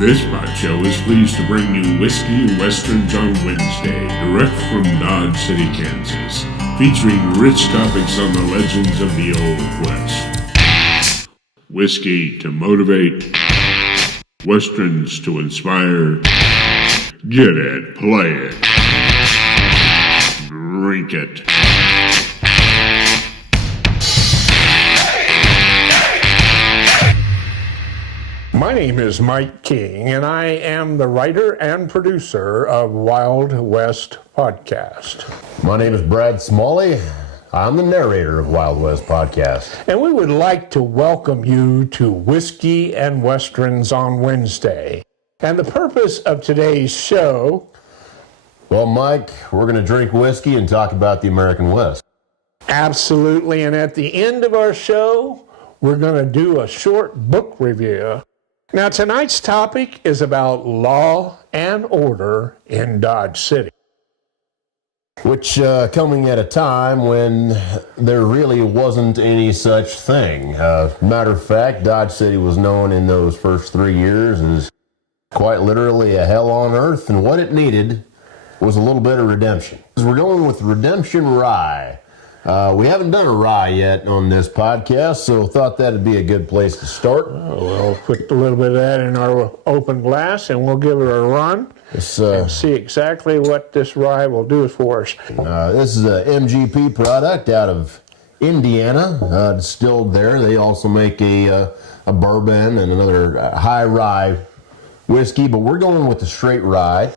This pod show is pleased to bring you Whiskey and Westerns on Wednesday, direct from Dodge City, Kansas, featuring rich topics on the legends of the Old West. Whiskey to motivate, Westerns to inspire. Get it, play it, drink it. My name is Mike King, and I am the writer and producer of Wild West Podcast. My name is Brad Smalley. I'm the narrator of Wild West Podcast. And we would like to welcome you to Whiskey and Westerns on Wednesday. And the purpose of today's show... Well, Mike, we're going to drink whiskey and talk about the American West. Absolutely. And at the end of our show, we're going to do a short book review. Now, tonight's topic is about law and order in Dodge City. Which, coming at a time when there really wasn't any such thing. Matter of fact, Dodge City was known in those first 3 years as quite literally a hell on earth, and what it needed was a little bit of redemption. We're going with Redemption Rye. We haven't done a rye yet on this podcast, so thought that'd be a good place to start. We'll put a little bit of that in our open glass, and we'll give it a run and see exactly what this rye will do for us. This is a MGP product out of Indiana, distilled there. They also make a bourbon and another high rye whiskey, but we're going with the straight rye.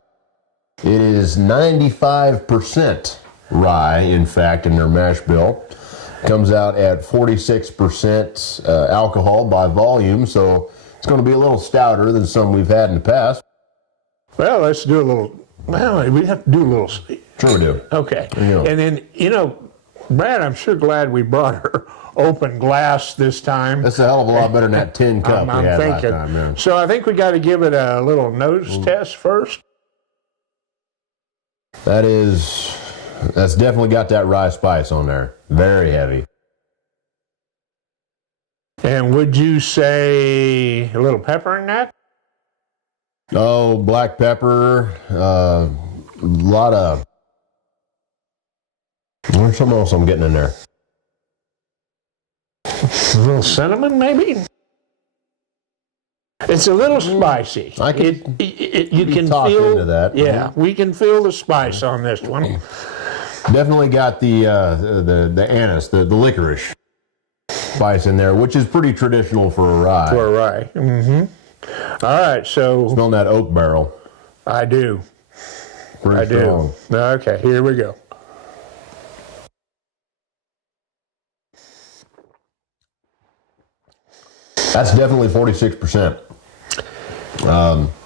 It is 95% rye, in fact, in their mash bill. Comes out at 46% alcohol by volume, so it's going to be a little stouter than some we've had in the past. Well, let's do a little, we have to do a little. Sure we do. Okay. And then, Brad, I'm sure glad we brought her open glass this time. That's a hell of a lot better than that tin cup we had last time, man. So I think we got to give it a little nose test first. That's definitely got that rye spice on there. Very heavy. And would you say a little pepper in that? Oh, black pepper, a lot of... There's something else I'm getting in there. A little cinnamon, maybe? It's a little spicy. You can feel into that. Yeah, we can feel the spice on this one. Definitely got the anise, the licorice spice in there, which is pretty traditional for a rye. For a rye. Mm-hmm. All right, so... Smell that oak barrel. I do. Pretty strong. Okay, here we go. That's definitely 46%.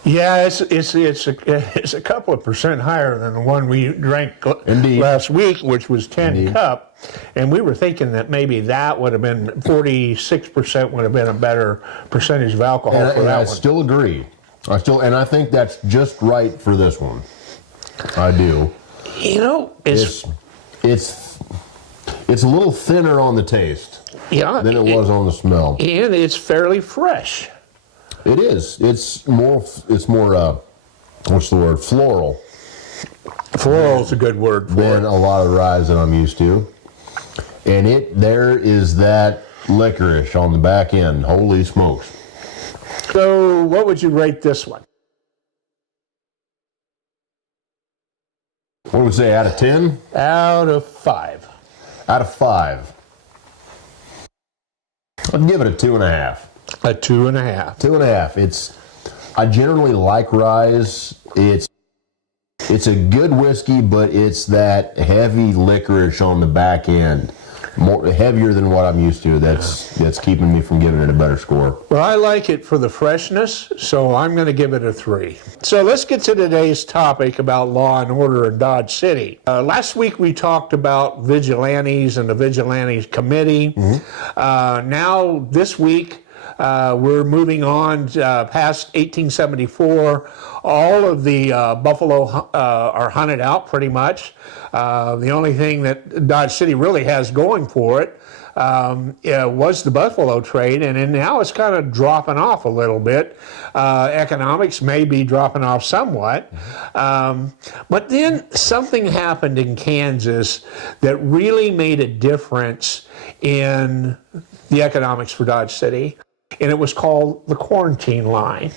Yeah, it's a couple of percent higher than the one we drank last week, which was 10 cup, and we were thinking that maybe that would have been 46% would have been a better percentage of alcohol for that one. I still agree. I think that's just right for this one. I do. It's a little thinner on the taste than it was on the smell, and it's fairly fresh. It is. It's more. What's the word? Floral. Floral is a good word for than a lot of ryes that I'm used to. And there is that licorice on the back end. Holy smokes! So, what would you rate this one? What would we say? Out of 10? Out of 5. Out of 5. I'd give it a 2.5. A 2.5. 2.5. I generally like ryes. It's a good whiskey, but it's that heavy licorice on the back end. More heavier than what I'm used to. That's keeping me from giving it a better score. Well, I like it for the freshness, so I'm going to give it a 3. So let's get to today's topic about law and order in Dodge City. Last week we talked about vigilantes and the Vigilantes Committee. Mm-hmm. Now this week we're moving on past 1874. All of the buffalo are hunted out pretty much. The only thing that Dodge City really has going for it was the buffalo trade, and then now it's kind of dropping off a little bit. Economics may be dropping off somewhat. But then something happened in Kansas that really made a difference in the economics for Dodge City, and it was called the quarantine line.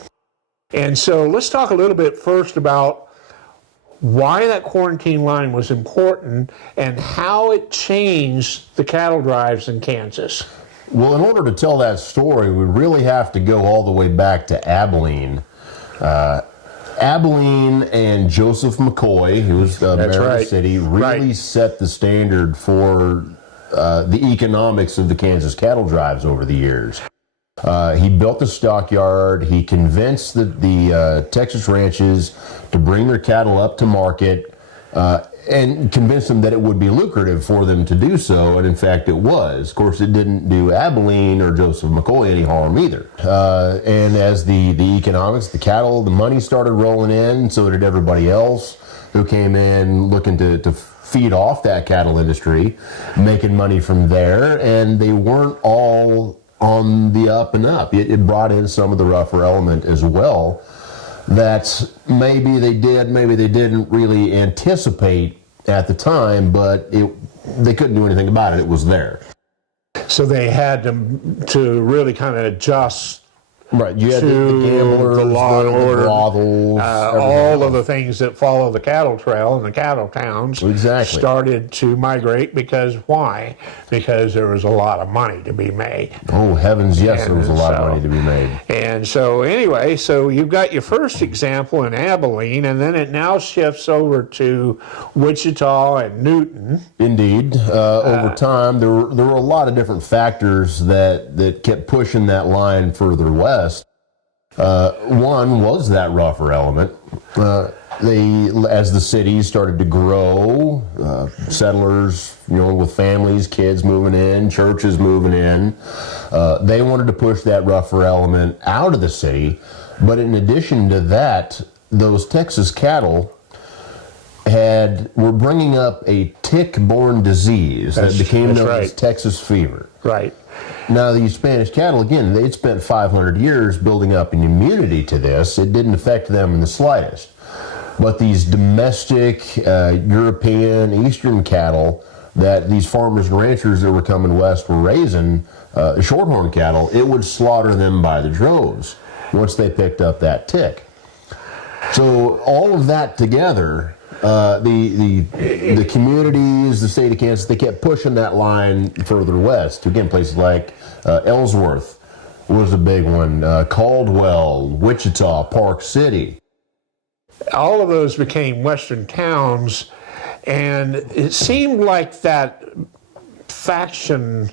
And so let's talk a little bit first about why that quarantine line was important and how it changed the cattle drives in Kansas. Well, in order to tell that story, we really have to go all the way back to Abilene. Abilene and Joseph McCoy, who was the mayor of the city, really set the standard for the economics of the Kansas cattle drives over the years. He built the stockyard. He convinced the Texas ranches to bring their cattle up to market and convinced them that it would be lucrative for them to do so. And in fact, it was. Of course, it didn't do Abilene or Joseph McCoy any harm either. And as the economics, the cattle, the money started rolling in, so did everybody else who came in looking to feed off that cattle industry, making money from there. And they weren't all on the up and up. It brought in some of the rougher element as well that maybe they did, maybe they didn't really anticipate at the time, but they couldn't do anything about it. It was there. So they had to really kind of adjust. Right, you had the gamblers, the law and order, the brothels, all of the things that follow the cattle trail and the cattle towns started to migrate because why? Because there was a lot of money to be made. Oh, heavens, yes, there was a lot of money to be made. And so anyway, so you've got your first example in Abilene, and then it now shifts over to Wichita and Newton. Indeed. Over time, there were a lot of different factors that kept pushing that line further west. One was that rougher element. As the cities started to grow, settlers, with families, kids moving in, churches moving in, they wanted to push that rougher element out of the city. But in addition to that, those Texas cattle were bringing up a tick-borne disease that became known as Texas fever. Right. Now, these Spanish cattle, again, they'd spent 500 years building up an immunity to this. It didn't affect them in the slightest. But these domestic, European, Eastern cattle that these farmers and ranchers that were coming west were raising, shorthorn cattle, it would slaughter them by the droves once they picked up that tick. So all of that together, the communities, the state of Kansas, they kept pushing that line further west. Again, places like Ellsworth was a big one, Caldwell, Wichita, Park City. All of those became western towns, and it seemed like that faction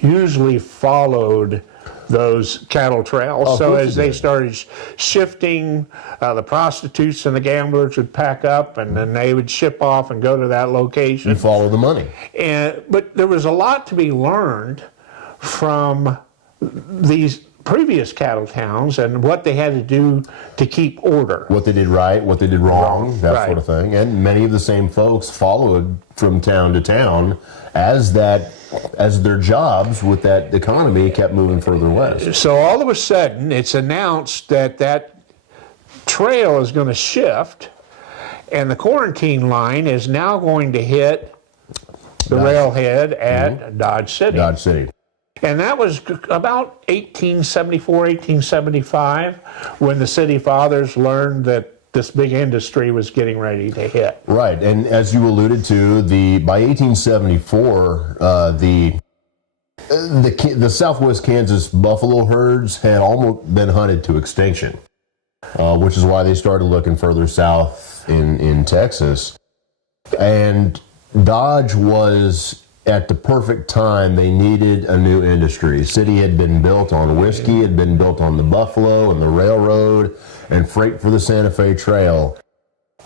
usually followed those cattle trails. So as they started shifting, the prostitutes and the gamblers would pack up, and then they would ship off and go to that location. And follow the money. But there was a lot to be learned from these previous cattle towns and what they had to do to keep order. What they did right, what they did wrong, that sort of thing. And many of the same folks followed from town to town as their jobs with that economy kept moving further west. So all of a sudden, it's announced that trail is going to shift, and the quarantine line is now going to hit the railhead at Dodge City. Dodge City. And that was about 1874, 1875, when the city fathers learned that this big industry was getting ready to hit. Right, and as you alluded to, by 1874, the Southwest Kansas buffalo herds had almost been hunted to extinction, which is why they started looking further south in Texas. And Dodge was at the perfect time. They needed a new industry. The city had been built on whiskey, had been built on the buffalo and the railroad and freight for the Santa Fe Trail.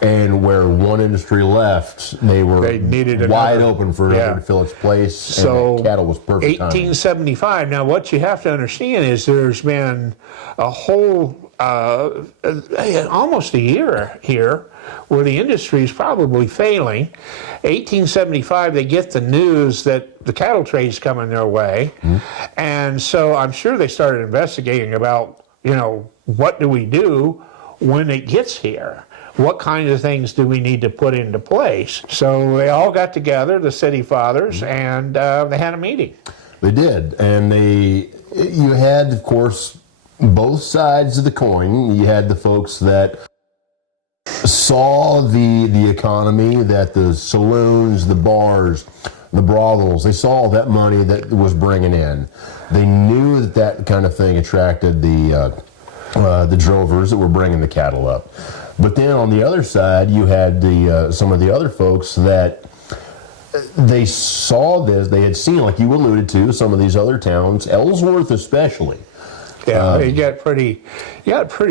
And where one industry left, they needed wide open for another to fill its place. So and cattle was perfect 1875. Now, what you have to understand is there's been a whole almost a year here where the industry is probably failing. 1875, they get the news that the cattle trade's coming their way. And so I'm sure they started investigating about, what do we do when it gets here? What kinds of things do we need to put into place? So they all got together, the city fathers, and they had a meeting. They did. And you had, of course, both sides of the coin. You had the folks that saw the economy, that the saloons, the bars, the brothels, they saw all that money that was bringing in. They knew that kind of thing attracted the drovers that were bringing the cattle up. But then on the other side, you had some of the other folks that they saw this. They had seen, like you alluded to, some of these other towns, Ellsworth especially. Yeah, it got pretty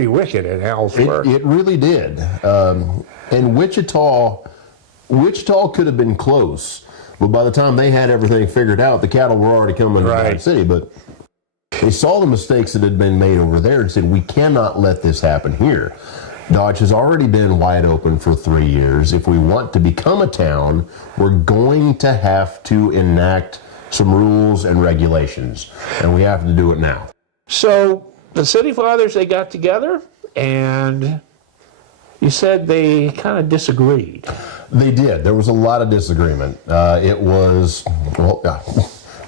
wicked in Ellsworth. It really did. And Wichita could have been close, but by the time they had everything figured out, the cattle were already coming to Dodge City. But they saw the mistakes that had been made over there and said, we cannot let this happen here. Dodge has already been wide open for 3 years. If we want to become a town, we're going to have to enact some rules and regulations, and we have to do it now. So the city fathers, they got together, and you said they kind of disagreed. They did. There was a lot of disagreement. It was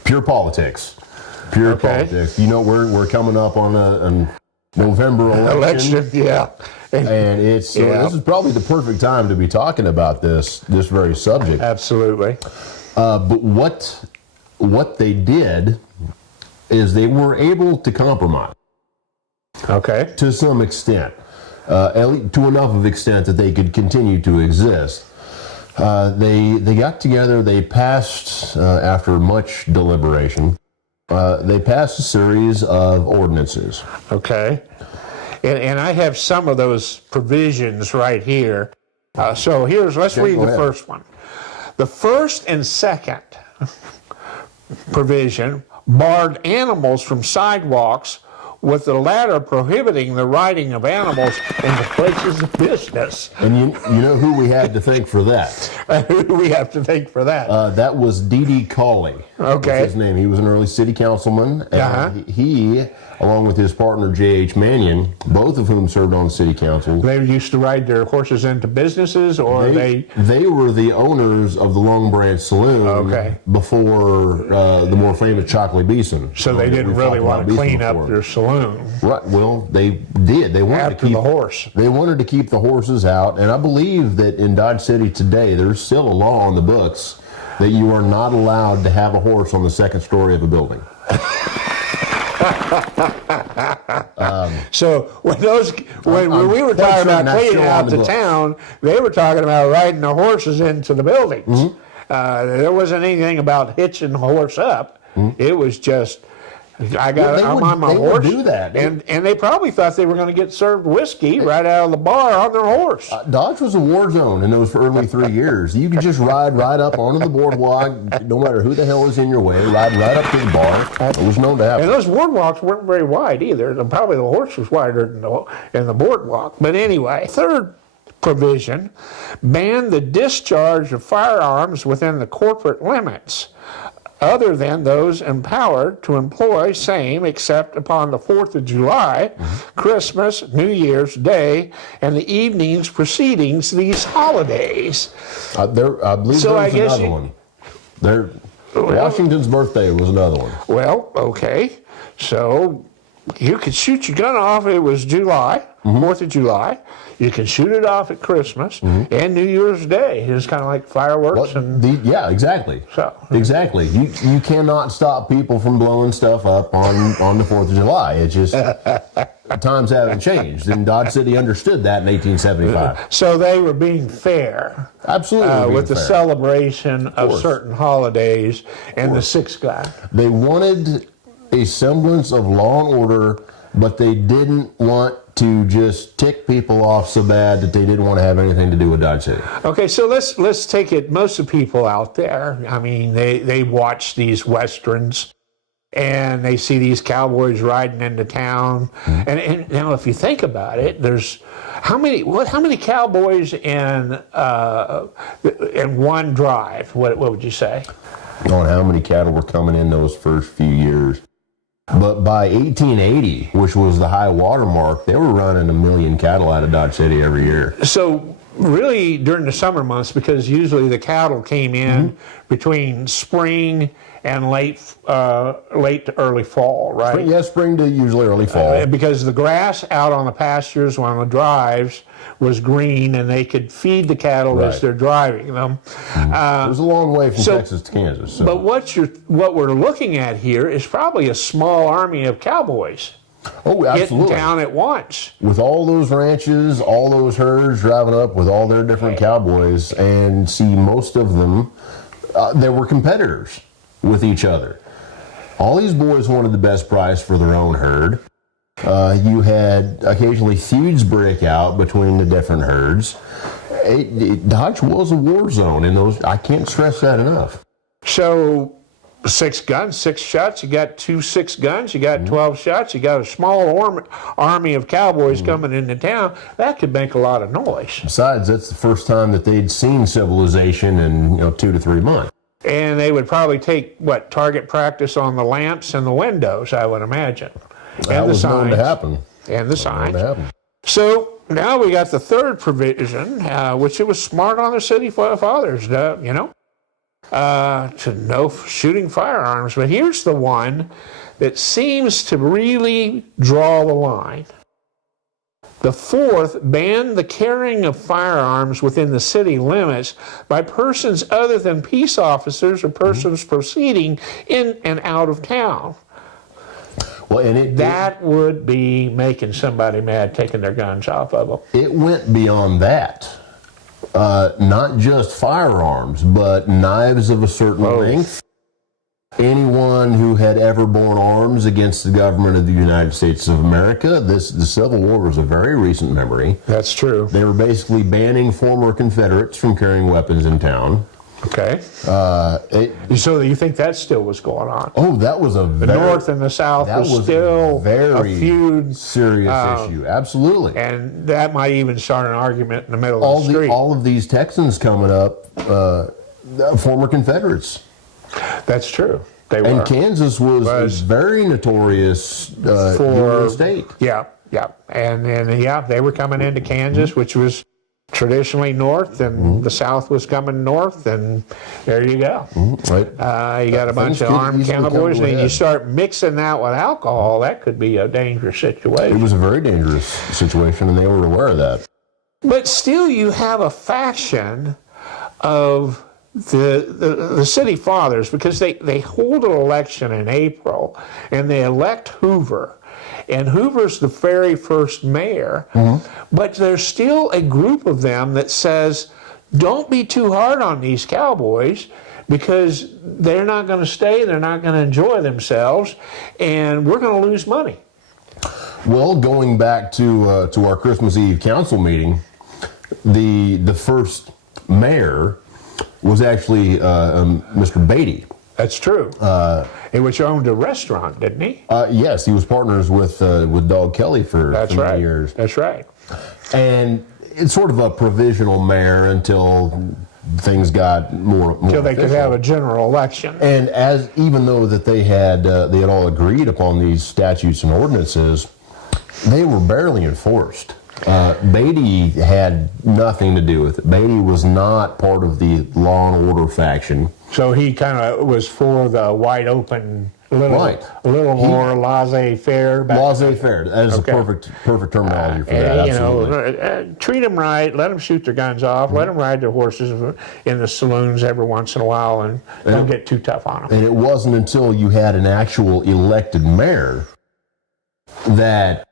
pure politics. Pure politics. We're coming up on a November election. Yeah. And it's this is probably the perfect time to be talking about this very subject. Absolutely. But what they did is they were able to compromise. Okay. To some extent, at least to enough of extent that they could continue to exist. They got together. They passed after much deliberation. They passed a series of ordinances. Okay. And I have some of those provisions right here. So let's read the first one. The first and second provision barred animals from sidewalks, with the latter prohibiting the riding of animals into places of business. And you know who we had to thank for that? Who do we have to thank for that? That was D.D. Cawley. Okay. Was his name. He was an early city councilman. And he, along with his partner J.H. Mannion, both of whom served on the city council. They used to ride their horses into businesses, or they were the owners of the Long Branch Saloon before the more famous Chocolate Beeson. So they didn't really want to clean up their saloon. Right. Well, they did. They wanted to keep the horse. They wanted to keep the horses out, and I believe that in Dodge City today, there's still a law on the books that you are not allowed to have a horse on the second story of a building. So when we were talking about cleaning out the town, they were talking about riding the horses into the buildings. Mm-hmm. There wasn't anything about hitching the horse up. Mm-hmm. It was just, I'm on my horse. Would do that. And they probably thought they were going to get served whiskey right out of the bar on their horse. Dodge was a war zone in those early 3 years. You could just ride right up onto the boardwalk, no matter who the hell was in your way, ride right up to the bar. It was known to happen. And those boardwalks weren't very wide either. Probably the horse was wider than the boardwalk. But anyway, third provision banned the discharge of firearms within the corporate limits, other than those empowered to employ same except upon the 4th of July, Christmas, New Year's Day, and the evenings preceding these holidays. I believe there was another one. Washington's birthday was another one. Well, okay. So you could shoot your gun off. It was July, 4th of July. You can shoot it off at Christmas and New Year's Day. It's kind of like fireworks. Yeah, exactly. Exactly. You cannot stop people from blowing stuff up on the 4th of July. It's just times haven't changed, and Dodge City understood that in 1875. So they were being fair. Absolutely. With the celebration of certain holidays and the six guy. They wanted a semblance of law and order, but they didn't want to just tick people off so bad that they didn't want to have anything to do with Dodge City. Okay, so let's take it. Most of the people out there, I mean, they watch these westerns. and they see these cowboys riding into town. And now, if you think about it, there's how many cowboys in one drive? What would you say? On how many cattle were coming in those first few years. But by 1880, which was the high water mark, they were running 1 million cattle out of Dodge City every year. So really during the summer months, because usually the cattle came in between spring and late to early fall, right? Spring to usually early fall. Because the grass out on the pastures on the drives was green, and they could feed the cattle as they're driving them. It was a long way from Texas to Kansas. So. But what we're looking at here is probably a small army of cowboys. Oh, absolutely. Getting down at once. With all those ranches, all those herds driving up with all their different cowboys, and see most of them, they were competitors with each other. All these boys wanted the best price for their own herd. You had occasionally feuds break out between the different herds. Dodge was a war zone in those. I can't stress that enough. So 6 guns, 6 shots. You got 2 6 guns. You got 12 shots. You got a small army of cowboys coming into town. That could make a lot of noise. Besides, that's the first time that they'd seen civilization in 2 to 3 months. And they would probably take target practice on the lamps and the windows, I would imagine. That was known to happen. And the signs. So now we got the third provision, which it was smart on the city fathers, to no shooting firearms. But here's the one that seems to really draw the line. The fourth banned the carrying of firearms within the city limits by persons other than peace officers or persons proceeding in and out of town. Well, and that would be making somebody mad, taking their guns off of them. It went beyond that. Not just firearms, but knives of a certain length. Anyone who had ever borne arms against the government of the United States of America, the Civil War was a very recent memory. That's true. They were basically banning former Confederates from carrying weapons in town. Okay. So you think that still was going on? Oh, that was the North and the South was still a feud. Serious issue. Absolutely. And that might even start an argument in the middle of the street. All of these Texans coming up, former Confederates. That's true. They were. And Kansas was a very notorious Union state. Yeah. And they were coming into Kansas, which was traditionally north, and the South was coming north, and there you go. Right. You got a bunch of armed cowboys, and you start mixing that with alcohol, that could be a dangerous situation. It was a very dangerous situation, and they were aware of that. But still, you have a faction of the city fathers, because they hold an election in April, and they elect Hoover. And Hoover's the very first mayor, but there's still a group of them that says, don't be too hard on these cowboys, because they're not going to stay, they're not going to enjoy themselves, and we're going to lose money. Well, going back to our Christmas Eve council meeting, the first mayor was actually Mr. Beatty. That's true. Which owned a restaurant, didn't he? Yes, he was partners with Dog Kelly for many years. That's right. And it's sort of a provisional mayor until things got more until they official. Could have a general election. And even though that they had all agreed upon these statutes and ordinances, they were barely enforced. Beatty had nothing to do with it. Beatty was not part of the law and order faction. So he kind of was for the wide open, a little more laissez-faire. Laissez-faire. That is a perfect terminology for that. Absolutely. Treat them right. Let them shoot their guns off. Let them ride their horses in the saloons every once in a while, and don't get too tough on them. And it wasn't until you had an actual elected mayor that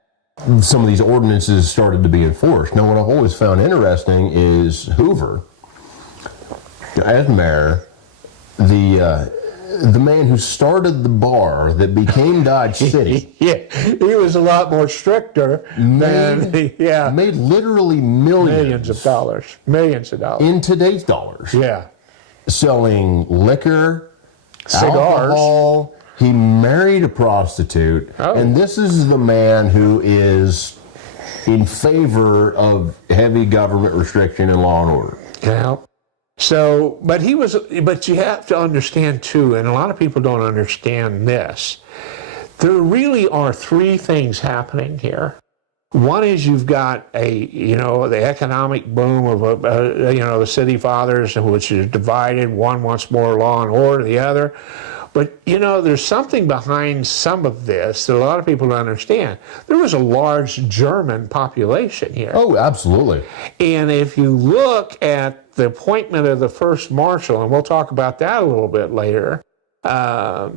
some of these ordinances started to be enforced. Now, what I've always found interesting is Hoover, as mayor, the man who started the bar that became Dodge City. Yeah, he was a lot more stricter made literally millions of dollars. In today's dollars. Yeah. Selling liquor, cigars, alcohol, He married a prostitute, and this is the man who is in favor of heavy government restriction and law and order. Yeah. So, but you have to understand too, and a lot of people don't understand this. There really are three things happening here. One is you've got the economic boom of, the city fathers, which is divided. One wants more law and order, the other. But, there's something behind some of this that a lot of people don't understand. There was a large German population here. Oh, absolutely. And if you look at the appointment of the first marshal, and we'll talk about that a little bit later, that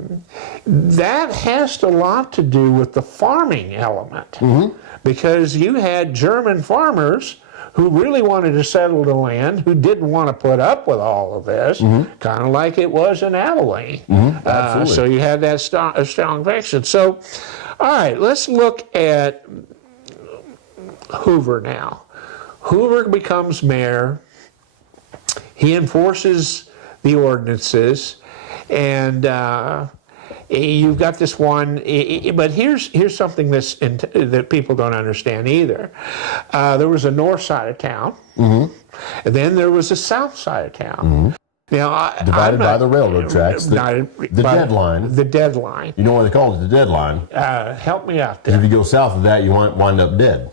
has a lot to do with the farming element. Mm-hmm. Because you had German farmers who really wanted to settle the land, who didn't want to put up with all of this, kind of like it was in Abilene. So you had that strong faction. So, all right, let's look at Hoover now. Hoover becomes mayor. He enforces the ordinances, and you've got this one, but here's something that people don't understand either. There was a north side of town, and then there was a south side of town. Now, divided by the railroad tracks, the deadline. The deadline. You know why they call it the deadline? Help me out there. If you go south of that, you wind up dead.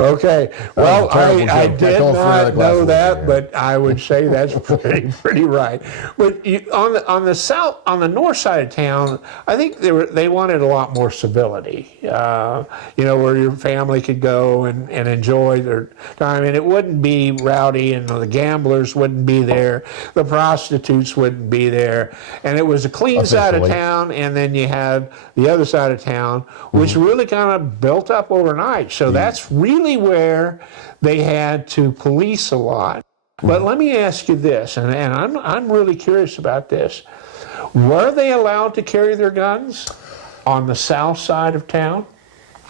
Okay, well, I did not know that, but I would say that's pretty right. But on the north side of town, I think they wanted a lot more civility. Where your family could go and enjoy their time, and it wouldn't be rowdy, and the gamblers wouldn't be there, the prostitutes wouldn't be there, and it was a clean side of town, and then you had the other side of town, which really kind of built up overnight. So that's really where they had to police a lot. But let me ask you this, and I'm really curious about this. Were they allowed to carry their guns on the south side of town?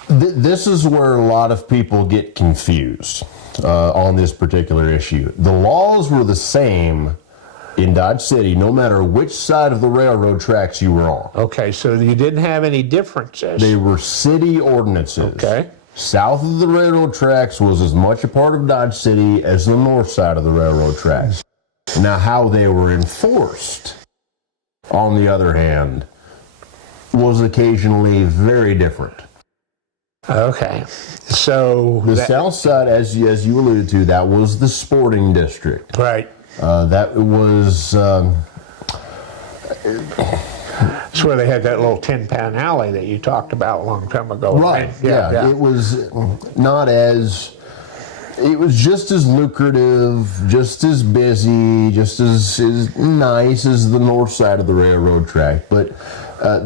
This is where a lot of people get confused on this particular issue. The laws were the same in Dodge City, no matter which side of the railroad tracks you were on. Okay, so you didn't have any differences. They were city ordinances. Okay. South of the railroad tracks was as much a part of Dodge City as the north side of the railroad tracks. Now, how they were enforced, on the other hand, was occasionally very different. Okay, so the south side, as you alluded to, that was the sporting district. Right. That was. That's where they had that little 10-pound alley that you talked about a long time ago. Right. Yeah. It was not as. It was just as lucrative, just as busy, just as nice as the north side of the railroad track. But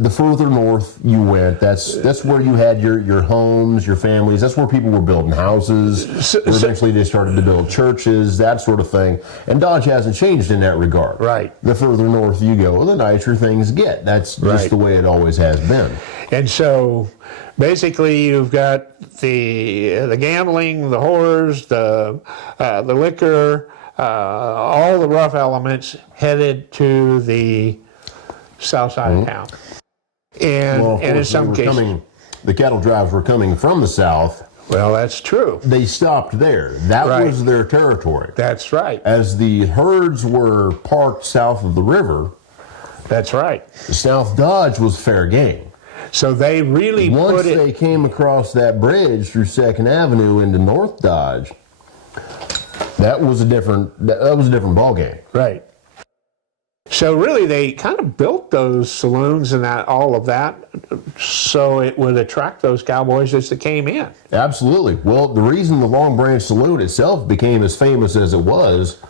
the further north you went, that's where you had your homes, your families. That's where people were building houses. Eventually they started to build churches, that sort of thing. And Dodge hasn't changed in that regard. Right. The further north you go, the nicer things get. That's just the way it always has been. And so basically you've got the gambling, the whores, the liquor, all the rough elements headed to the south side of town. And in some cases, the cattle drives were coming from the south. Well, that's true. They stopped there. That was their territory. That's right. As the herds were parked south of the river. That's right. South Dodge was fair game. So they really once they came across that bridge through 2nd Avenue into North Dodge, that was a different ball game. Right. So really they kind of built those saloons and all of that so it would attract those cowboys as they came in. Absolutely. Well, the reason the Long Branch Saloon itself became as famous as it was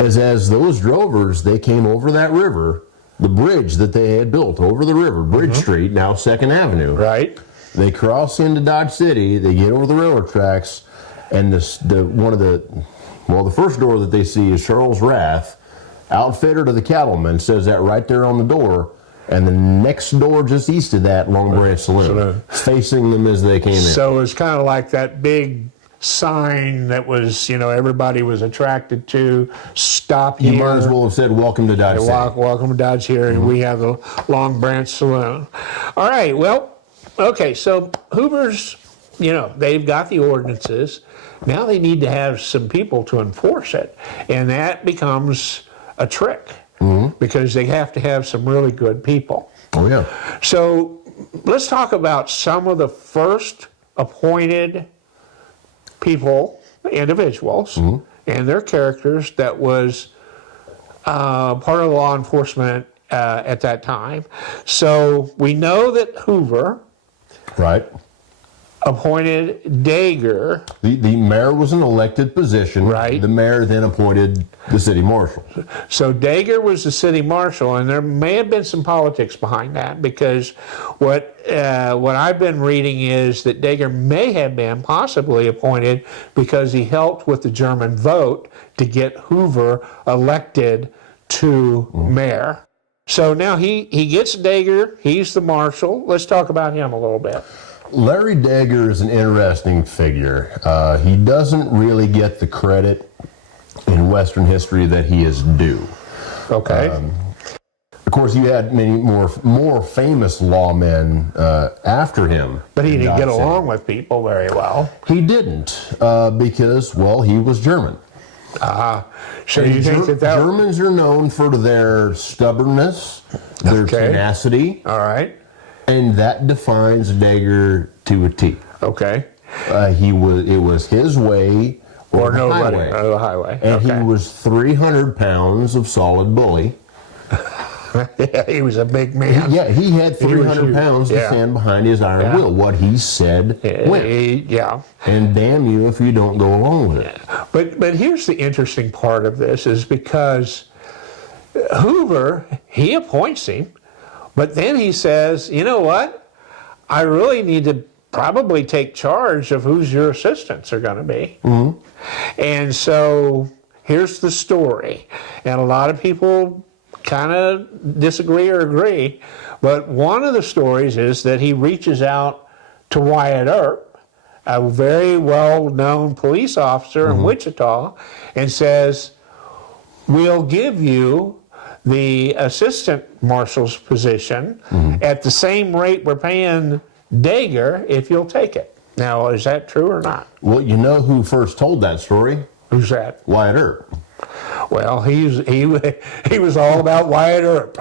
is as those drovers, they came over that river, the bridge that they had built over the river, Bridge Street, now 2nd Avenue. Right. They cross into Dodge City, they get over the railroad tracks, and the first door that they see is Charles Rath, outfitter to the cattlemen, says that right there on the door, and the next door just east of that, Long Branch Saloon, facing them as they came in. So it's kind of like that big sign that was, everybody was attracted to. Stop here. You might as well have said, "Welcome to Dodge City." Welcome to Dodge here, and we have the Long Branch Saloon. All right, well, okay, so Hoover's, they've got the ordinances. Now they need to have some people to enforce it, and that becomes a trick because they have to have some really good people. Oh, yeah. So let's talk about some of the first appointed people, individuals, and their characters that was part of the law enforcement at that time. So we know that Hoover Right. appointed Dager. The mayor was an elected position. Right. The mayor then appointed the city marshal. So Dager was the city marshal, and there may have been some politics behind that because what I've been reading is that Dager may have been possibly appointed because he helped with the German vote to get Hoover elected to mayor. So now he gets Dager. He's the marshal. Let's talk about him a little bit. Larry Dager is an interesting figure. He doesn't really get the credit in Western history that he is due. Okay. Of course, you had many more famous lawmen after him. But he didn't get Dodge City. along with people very well. He didn't because, well, he was German. So you think that Germans are known for their stubbornness, their Okay. tenacity, All right. and that defines Dager to a T. Okay. It was his way Or the nobody. highway. Or the highway. And Okay. he was 300 pounds of solid bully. Yeah, he was a big man. Yeah, he had He was 300 huge. pounds to Yeah. stand behind his iron Yeah. will. What he said went. Yeah. And damn you if you don't go along with it. But here's the interesting part of this is because Hoover, he appoints him, but then he says, you know what? I really need to probably take charge of who's your assistants are going to be. And so here's the story. And a lot of people kind of disagree or agree, but one of the stories is that he reaches out to Wyatt Earp, a very well-known police officer in Wichita, and says, we'll give you the assistant marshal's position at the same rate we're paying Dager if you'll take it. Now, is that true or not? Well, you know who first told that story? Who's that? Wyatt Earp. Well, he was all about Wyatt Earp.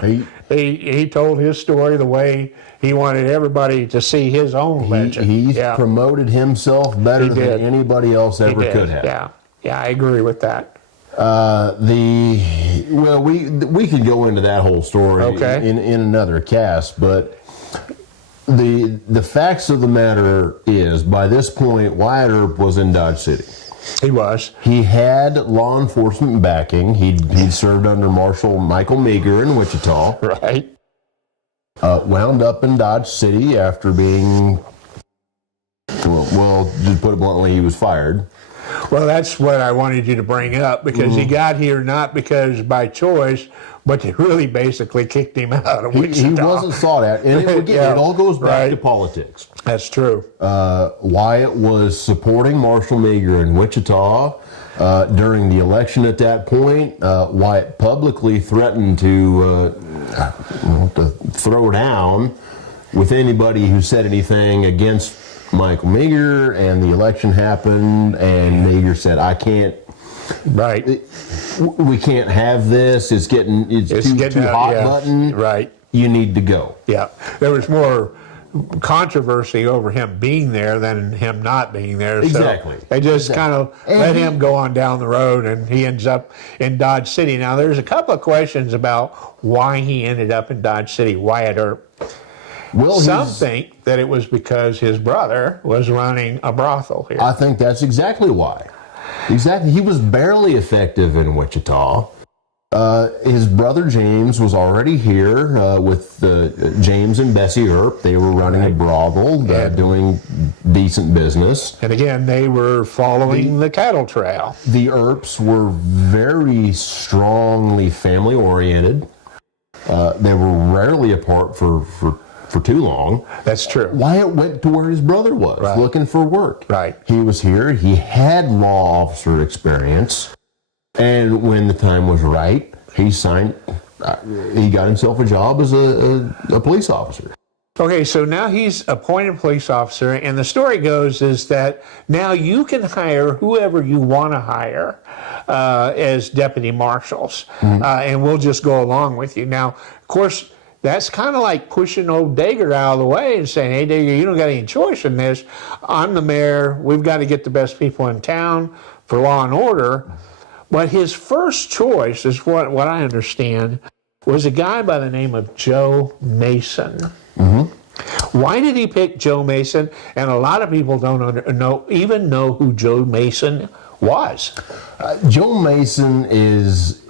He told his story the way he wanted everybody to see his own legend. He Yeah. promoted himself better He than did. anybody else He ever did. could have. Yeah, I agree with that. We could go into that whole story Okay. in another cast, but the facts of the matter is, by this point, Wyatt Earp was in Dodge City. He was. He had law enforcement backing. He'd served under Marshal Michael Meager in Wichita. Right. Wound up in Dodge City after being, well, just put it bluntly, he was fired. Well, that's what I wanted you to bring up because he got here not because by choice, but they really basically kicked him out of Wichita. He wasn't sought at, and Yeah, it all goes back right. to politics. That's true. Wyatt was supporting Marshal Meager in Wichita during the election at that point. Wyatt publicly threatened to throw down with anybody who said anything against Michael Meager, and the election happened, and Meager said, I can't, Right. we can't have this, it's too getting out, hot yeah. button, Right. you need to go. Yeah. There was more controversy over him being there than him not being there. Exactly. So they just kind of And let he- him go on down the road, and he ends up in Dodge City. Now, there's a couple of questions about why he ended up in Dodge City, Wyatt Earp. Well, Some think that it was because his brother was running a brothel here. I think that's exactly why. Exactly. He was barely effective in Wichita. His brother James was already here with James and Bessie Earp. They were running a brothel, doing decent business. And again, they were following the cattle trail. The Earps were very strongly family oriented. They were rarely apart for for too long. That's true. Wyatt went to where his brother was, Right. looking for work. Right. He was here. He had law officer experience. And when the time was right, he got himself a job as a police officer. Okay, so now he's appointed police officer, and the story goes is that now you can hire whoever you want to hire as deputy marshals, and we'll just go along with you. Now, of course, that's kind of like pushing old Dager out of the way and saying, hey, Dager, you don't got any choice in this. I'm the mayor. We've got to get the best people in town for law and order. But his first choice, is what I understand, was a guy by the name of Joe Mason. Why did he pick Joe Mason? And a lot of people don't even know who Joe Mason was. Joe Mason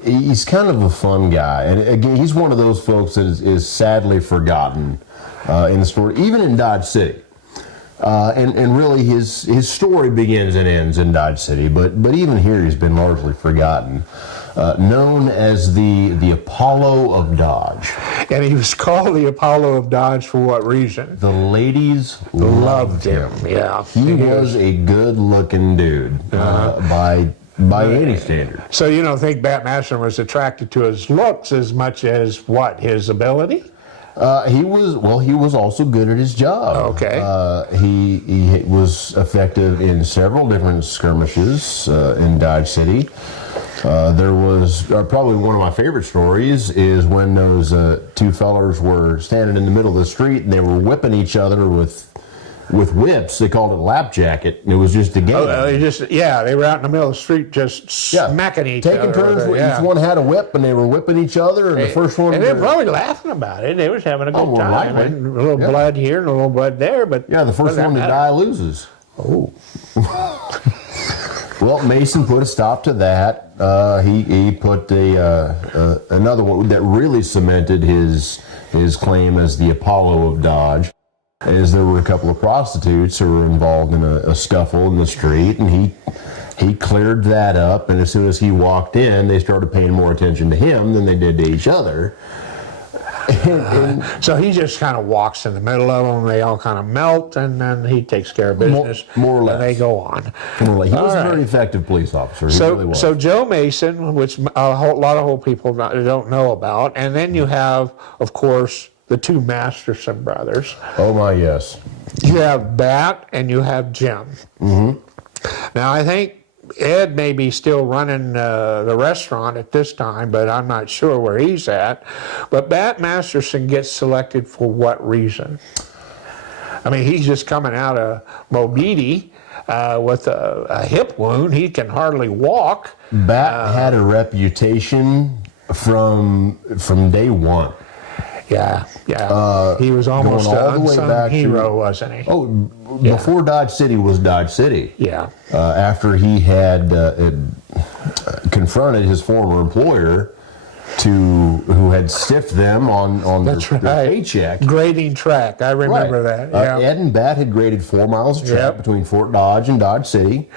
he's kind of a fun guy. And again, he's one of those folks that is sadly forgotten in the story, even in Dodge City. And really his story begins and ends in Dodge City, but even here he's been largely forgotten. Known as the Apollo of Dodge. And he was called the Apollo of Dodge for what reason? The ladies loved him. Yeah. He was a good-looking dude by any standard. So you don't think Bat Masterson was attracted to his looks as much as what, his ability? He was also good at his job. Okay. He was effective in several different skirmishes in Dodge City. There was probably one of my favorite stories is when those two fellers were standing in the middle of the street and they were whipping each other with whips. They called it lap jacket, and it was just a game. They were out in the middle of the street just smacking each other. Taking turns, each one had a whip, and they were whipping each other, and the first one... And they were probably laughing about it. They was having a good time. Likely. And a little blood here and a little blood there, but... Yeah, the first one to die loses. Oh. Well, Mason put a stop to that. He put another one that really cemented his claim as the Apollo of Dodge. As there were a couple of prostitutes who were involved in a scuffle in the street, and he cleared that up. And as soon as he walked in, they started paying more attention to him than they did to each other. So he just kind of walks in the middle of them, they all kind of melt, and then he takes care of business. More or less. And they go on. He was a very effective police officer. He really was. So Joe Mason, which a lot of people don't know about, and then you have, of course, the two Masterson brothers. Oh my, yes. You have Bat and you have Jim. Mm-hmm. Now I think Ed may be still running the restaurant at this time, but I'm not sure where he's at. But Bat Masterson gets selected for what reason? I mean, he's just coming out of Mobeetie with a hip wound. He can hardly walk. Bat had a reputation from day one. Yeah. He was almost an unsung hero, wasn't he? Before Dodge City was Dodge City. Yeah. After he had confronted his former employer who had stiffed them on their paycheck. Grading track, I remember that. Yeah. Ed and Bat had graded 4 miles of track between Fort Dodge and Dodge City.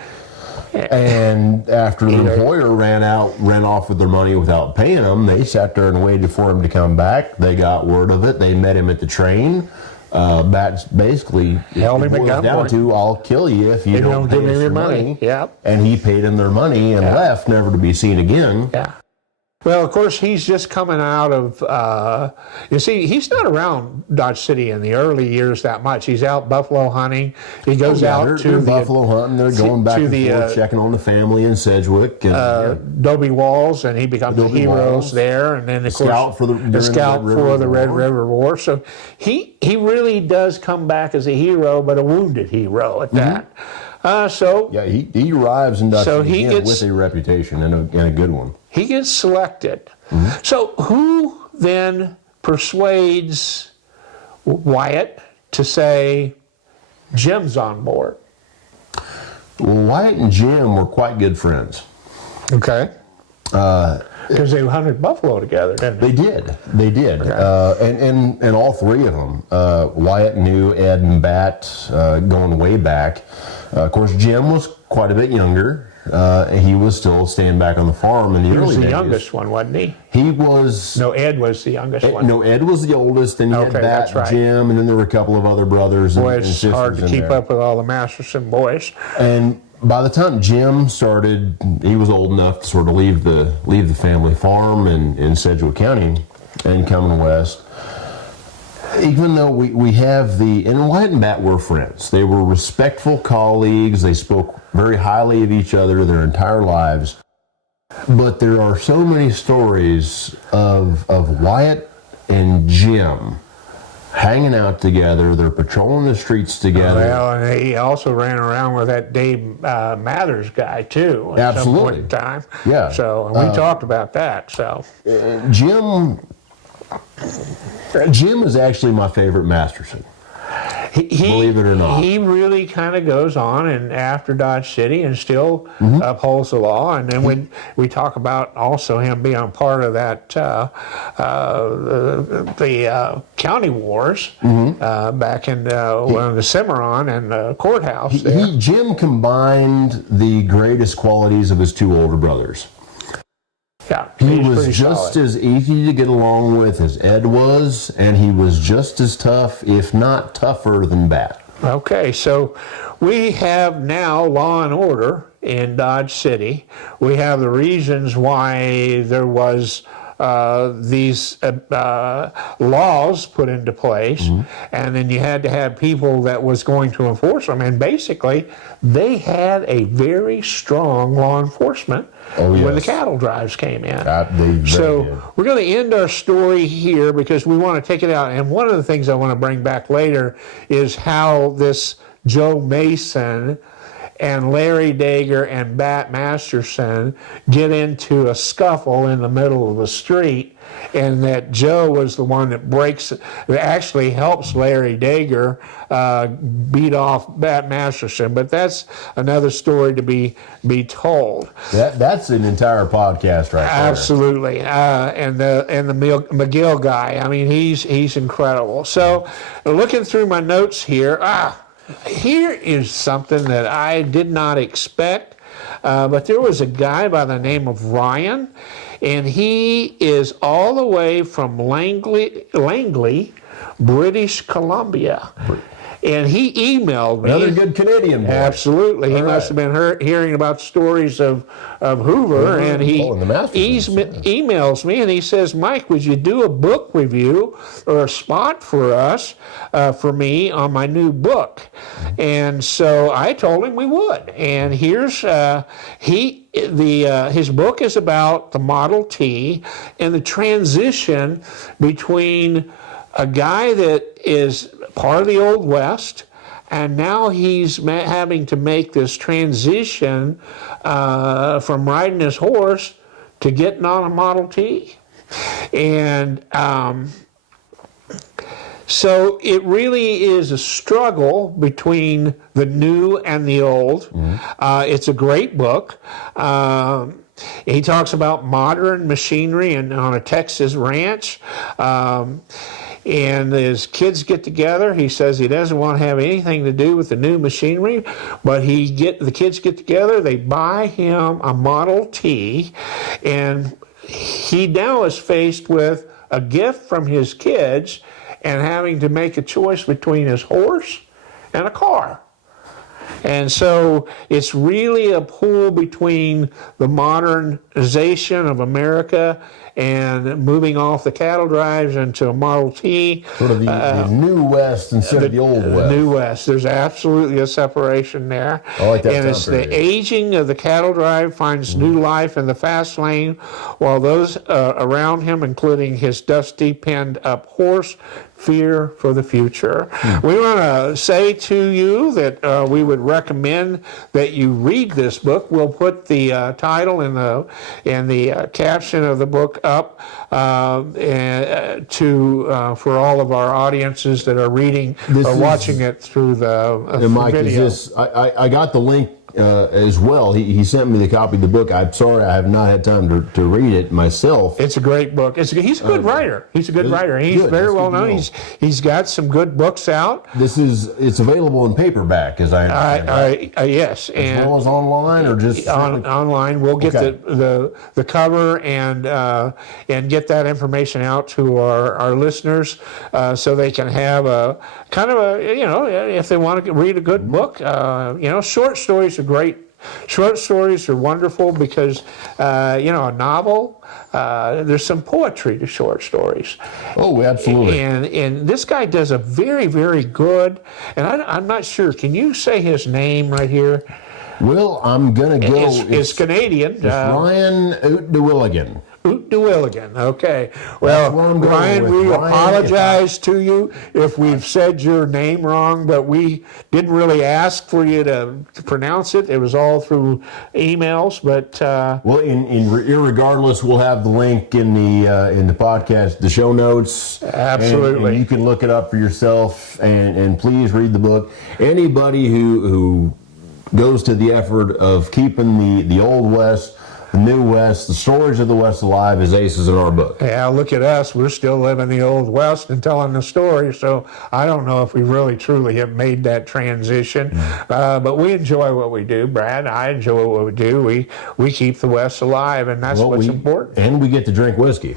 And after the employer ran off with their money without paying them, they sat there and waited for him to come back. They got word of it. They met him at the train. Bat's basically held him at down to, I'll kill you if you don't pay give me us your money. Yep. And he paid them their money and left, never to be seen again. Yeah. Well, of course, he's just coming out of, you see, he's not around Dodge City in the early years that much. He's out buffalo hunting. He goes out to the buffalo hunting. They're going back and forth, checking on the family in Sedgwick. And, Adobe Walls, and he becomes a hero there. And then, of course, scout for the Red River War. So he really does come back as a hero, but a wounded hero at that. He arrives in Dodge City with a reputation and a good one. He gets selected. Mm-hmm. So who then persuades Wyatt to say Jim's on board? Well, Wyatt and Jim were quite good friends. Okay. Because they hunted buffalo together, didn't they? They did. Okay. And all three of them. Wyatt knew Ed and Bat going way back. Of course, Jim was quite a bit younger. he was still staying back on the farm in the He early was the days. youngest one, wasn't he? He was. No, Ed was the youngest one. No, Ed was the oldest, and he had Okay, Bat, that's right. Jim, and then there were a couple of other brothers Boy, and it's sisters hard to in keep there. up with all the Masterson boys. And by the time Jim started, he was old enough to sort of leave the family farm in Sedgwick County and coming west. Even though we have and Wyatt and Bat were friends. They were respectful colleagues. They spoke very highly of each other their entire lives. But there are so many stories of Wyatt and Jim hanging out together. They're patrolling the streets together. Well, and he also ran around with that Dave Mathers guy, too, at some point in time. Yeah. So, and we talked about that, so. Jim is actually my favorite Masterson. Believe it or not. He really kind of goes on and after Dodge City and still upholds the law. And then when we talk about also him being a part of that the county wars back in the Cimarron and the courthouse. Jim combined the greatest qualities of his two older brothers. Yeah, He he's was pretty just solid. as easy to get along with as Ed was, and he was just as tough, if not tougher, than Bat. Okay, so we have now law and order in Dodge City. We have the reasons why there was these laws put into place, and then you had to have people that was going to enforce them. And basically, they had a very strong law enforcement when the cattle drives came in. So we're going to end our story here because we want to take it out. And one of the things I want to bring back later is how this Joe Mason and Larry Dager and Bat Masterson get into a scuffle in the middle of the street, and that Joe was the one that actually helps Larry Dager beat off Bat Masterson. But that's another story to be told. That's an entire podcast right there. Absolutely, and the McGill guy. I mean, he's incredible. So, looking through my notes here, here is something that I did not expect, but there was a guy by the name of Ryan, and he is all the way from Langley, British Columbia. And he emailed me. Another good Canadian boy. Absolutely. He All must have been hearing about stories of Hoover, and he emails me and he says, Mike, would you do a book review or a spot for us, for me, on my new book? And so I told him we would. And here's, his book is about the Model T and the transition between a guy that is part of the Old West, and now he's having to make this transition from riding his horse to getting on a Model T. And so it really is a struggle between the new and the old. It's a great book. He talks about modern machinery on a Texas ranch. And his kids get together. He says he doesn't want to have anything to do with the new machinery, but the kids get together, they buy him a Model T, and he now is faced with a gift from his kids and having to make a choice between his horse and a car. And so it's really a pull between the modernization of America and moving off the cattle drives into a Model T. Sort of the new West instead of the old West. The new West. There's absolutely a separation there. I like that. And it's the aging of the cattle drive finds new life in the fast lane, while those around him, including his dusty penned up horse, fear for the future. We want to say to you that we would recommend that you read this book. We'll put the title in the caption of the book up for all of our audiences that are reading or watching it through the And Mike, video. I got the link as well. He sent me the copy of the book. I'm sorry I have not had time to read it myself. It's a great book. He's a good writer. He's a good writer. He's good. very That's well good to known. know. He's got some good books out. It's available in paperback, as I understand. Yes, as well as online, or just online. We'll get Okay. the cover and get that information out to our listeners so they can have a kind of a, if they want to read a good book. Short stories are great. Short stories are wonderful because a novel, there's some poetry to short stories. Oh, absolutely. And this guy does a very, very good, and I'm not sure, can you say his name right here? Well, I'm going to go. It's Canadian. It's Ryan Ootdewilligan. Ootdewilligan. Okay. Well, what I'm going Ryan, with. we Ryan, apologize to you if we've said your name wrong, but we didn't really ask for you to pronounce it. It was all through emails, but Well, irregardless, we'll have the link in the podcast, the show notes. Absolutely. And you can look it up for yourself, and please read the book. Anybody who goes to the effort of keeping the Old West, the New West, the stories of the West alive is aces in our book. yeah, look at us. We're still living the Old West and telling the story, so I don't know if we really truly have made that transition. But we enjoy what we do, Brad. I enjoy what we do. We keep the West alive, and that's what's important. And we get to drink whiskey.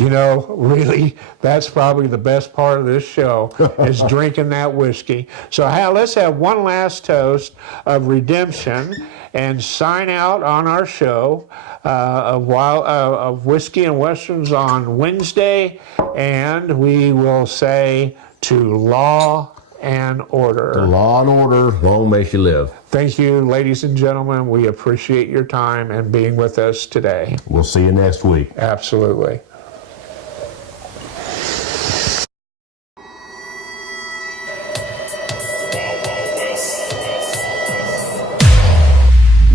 Really, that's probably the best part of this show is drinking that whiskey. So let's have one last toast of redemption and sign out on our show of Whiskey and Westerns on Wednesday, and we will say to law and order. Law and order, long may she live. Thank you, ladies and gentlemen. We appreciate your time and being with us today. We'll see you next week. Absolutely.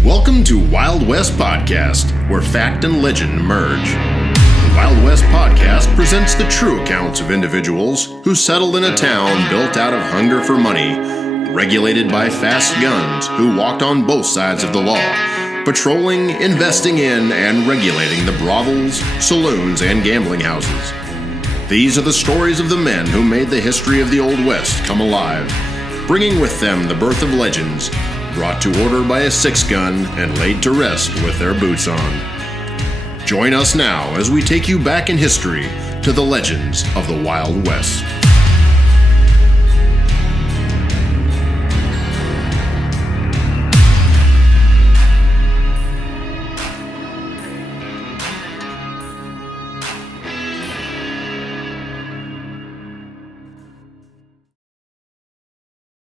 Welcome to Wild West Podcast, where fact and legend merge. The Wild West Podcast presents the true accounts of individuals who settled in a town built out of hunger for money, regulated by fast guns who walked on both sides of the law, patrolling, investing in, and regulating the brothels, saloons, and gambling houses. These are the stories of the men who made the history of the Old West come alive, bringing with them the birth of legends, brought to order by a six-gun and laid to rest with their boots on. Join us now as we take you back in history to the legends of the Wild West.